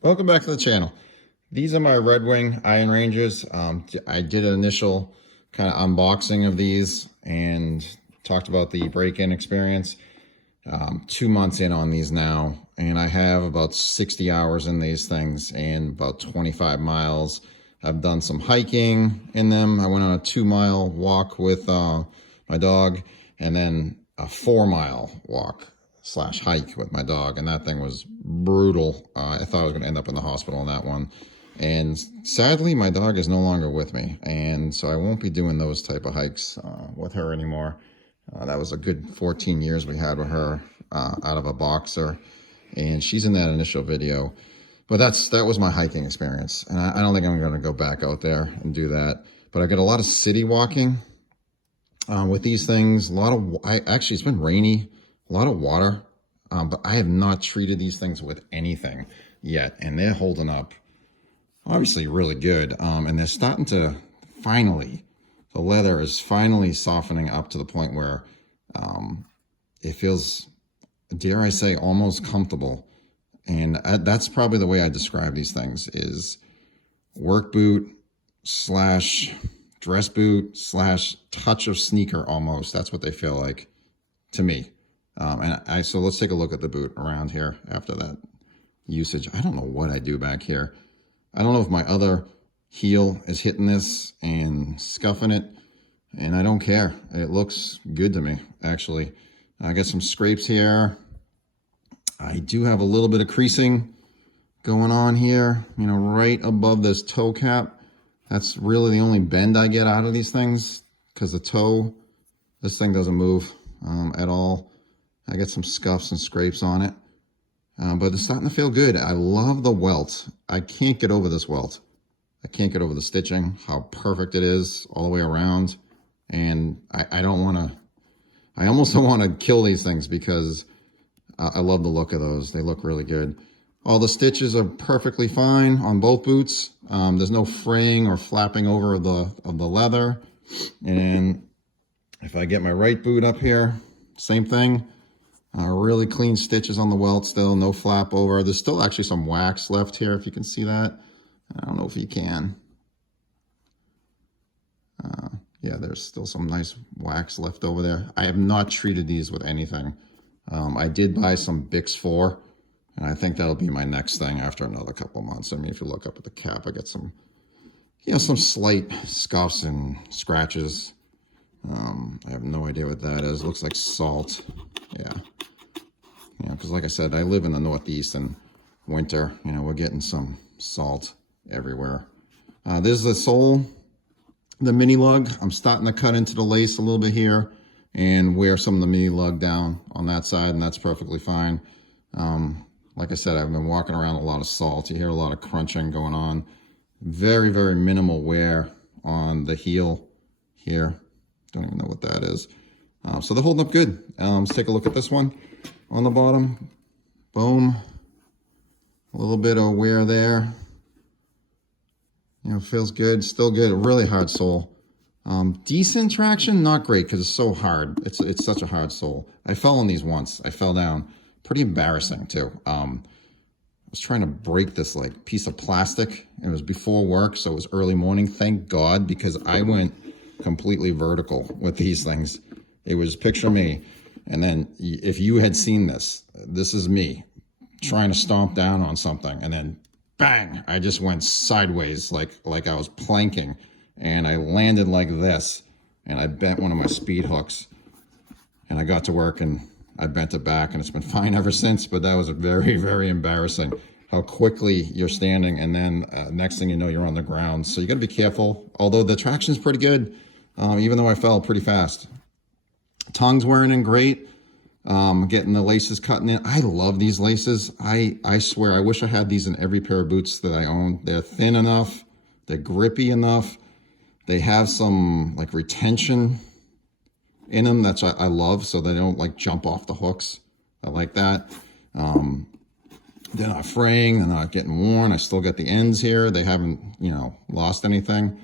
Welcome back to the channel. These are my Red Wing Iron Rangers. I did an initial kind of unboxing of these and talked about the break-in experience. 2 months in on these now, and I have about 60 hours in these things and about 25 miles. I've done some hiking in them. I went on a 2-mile walk with my dog, and then a 4-mile walk slash hike with my dog, and that thing was brutal. I thought I was going to end up in the hospital on that one, and sadly my dog is no longer with me, and so I won't be doing those type of hikes with her anymore. That was a good 14 years we had with her out of a boxer, and she's in that initial video. But that was my hiking experience, and I don't think I'm going to go back out there and do that. But I got a lot of city walking with these things. Actually, it's been rainy, a lot of water, but I have not treated these things with anything yet, and they're holding up obviously really good. And they're starting to finally, the leather is finally softening up to the point where it feels, dare I say, almost comfortable. And that's probably the way I describe these things, is work boot slash dress boot slash touch of sneaker almost. That's what they feel like to me. So let's take a look at the boot around here after that usage. I don't know what I do back here. I don't know if my other heel is hitting this and scuffing it, and I don't care. It looks good to me, actually. I got some scrapes here. I do have a little bit of creasing going on here, right above this toe cap. That's really the only bend I get out of these things, because this thing doesn't move at all. I get some scuffs and scrapes on it, but it's starting to feel good. I love the welt. I can't get over this welt. I can't get over the stitching, how perfect it is all the way around. And I almost don't want to kill these things, because I love the look of those. They look really good. All the stitches are perfectly fine on both boots. There's no fraying or flapping over of the leather. And if I get my right boot up here, same thing. Really clean stitches on the welt still, no flap over. There's still actually some wax left here, if you can see that. I don't know if you can. Yeah, there's still some nice wax left over there. I have not treated these with anything. I did buy some Bix 4, and I think that'll be my next thing after another couple months. I mean, if you look up at the cap, I got some, some slight scuffs and scratches. I have no idea what that is. It looks like salt. Yeah, because like I said, I live in the Northeast, and winter, we're getting some salt everywhere. This is the sole, the mini lug. I'm starting to cut into the lace a little bit here and wear some of the mini lug down on that side, and that's perfectly fine. Like I said, I've been walking around a lot of salt. You hear a lot of crunching going on. Very, very minimal wear on the heel here. Don't even know what that is. So they're holding up good. Let's take a look at this one on the bottom. Boom. A little bit of wear there. Feels good, still good. Really hard sole. Decent traction, not great because it's so hard. It's such a hard sole. I fell on these once. I fell down. Pretty embarrassing too. I was trying to break this piece of plastic. It was before work, so it was early morning. Thank God, because I went completely vertical with these things. It was picture me. And then if you had seen this is me trying to stomp down on something, and then bang, I just went sideways like I was planking, and I landed like this, and I bent one of my speed hooks, and I got to work and I bent it back, and it's been fine ever since. But that was very, very embarrassing how quickly you're standing, and then next thing you know, you're on the ground. So you got to be careful, although the traction is pretty good, even though I fell pretty fast. Tongue's wearing in great. Getting the laces cutting in. I love these laces. I swear, I wish I had these in every pair of boots that I own. They're thin enough. They're grippy enough. They have some retention in them. That's what I love. So they don't jump off the hooks. I like that. They're not fraying. They're not getting worn. I still got the ends here. They haven't, lost anything.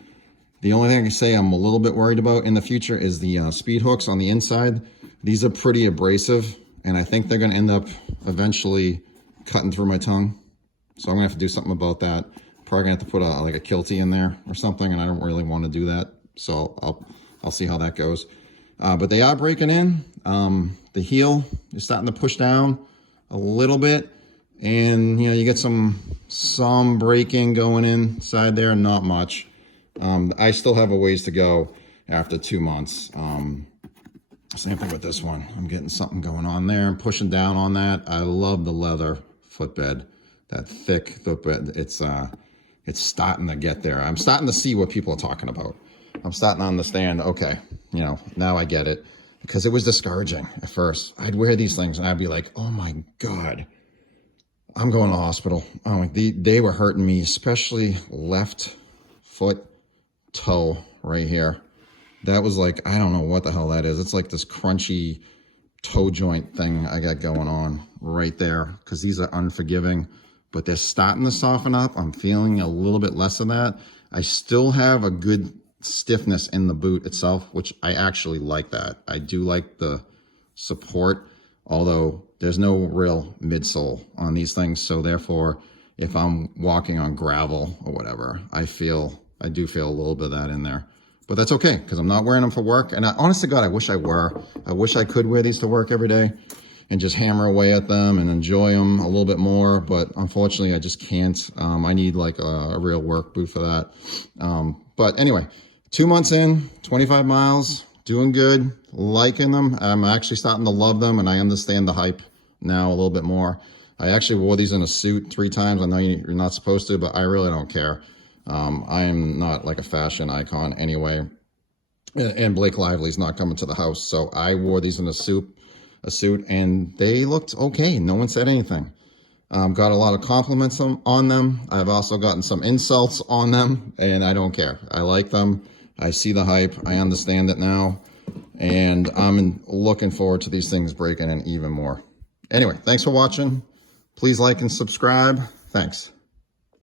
The only thing I can say I'm a little bit worried about in the future is the speed hooks on the inside. These are pretty abrasive, and I think they're going to end up eventually cutting through my tongue. So I'm gonna have to do something about that. Probably gonna have to put like a kiltie in there or something, and I don't really want to do that. So I'll see how that goes. But they are breaking in. The heel is starting to push down a little bit, and you know, you get some braking going inside there, not much. I still have a ways to go after 2 months. Same thing with this one. I'm getting something going on there. I'm pushing down on that. I love the leather footbed, that thick footbed. It's starting to get there. I'm starting to see what people are talking about. I'm starting to understand, okay, you know, now I get it. Because it was discouraging at first. I'd wear these things and I'd be like, oh my God, I'm going to the hospital. Oh, they were hurting me, especially left foot toe right here. That was like, I don't know what the hell that is. It's like this crunchy toe joint thing I got going on right there, because these are unforgiving, but they're starting to soften up. I'm feeling a little bit less of that. I still have a good stiffness in the boot itself, which I actually like that. I do like the support, although there's no real midsole on these things. So therefore, if I'm walking on gravel or whatever, I do feel a little bit of that in there. But that's okay, because I'm not wearing them for work. And honest to God, I wish I were. I wish I could wear these to work every day and just hammer away at them and enjoy them a little bit more. But unfortunately, I just can't. I need like a real work boot for that. But anyway, 2 months in, 25 miles, doing good, liking them. I'm actually starting to love them, and I understand the hype now a little bit more. I actually wore these in a suit 3 times. I know you're not supposed to, but I really don't care. I am not like a fashion icon anyway, and Blake Lively's not coming to the house, so I wore these in a suit, and they looked okay. No one said anything. Got a lot of compliments on them. I've also gotten some insults on them, and I don't care. I like them. I see the hype. I understand it now, and I'm looking forward to these things breaking in even more. Anyway, thanks for watching. Please like and subscribe. Thanks.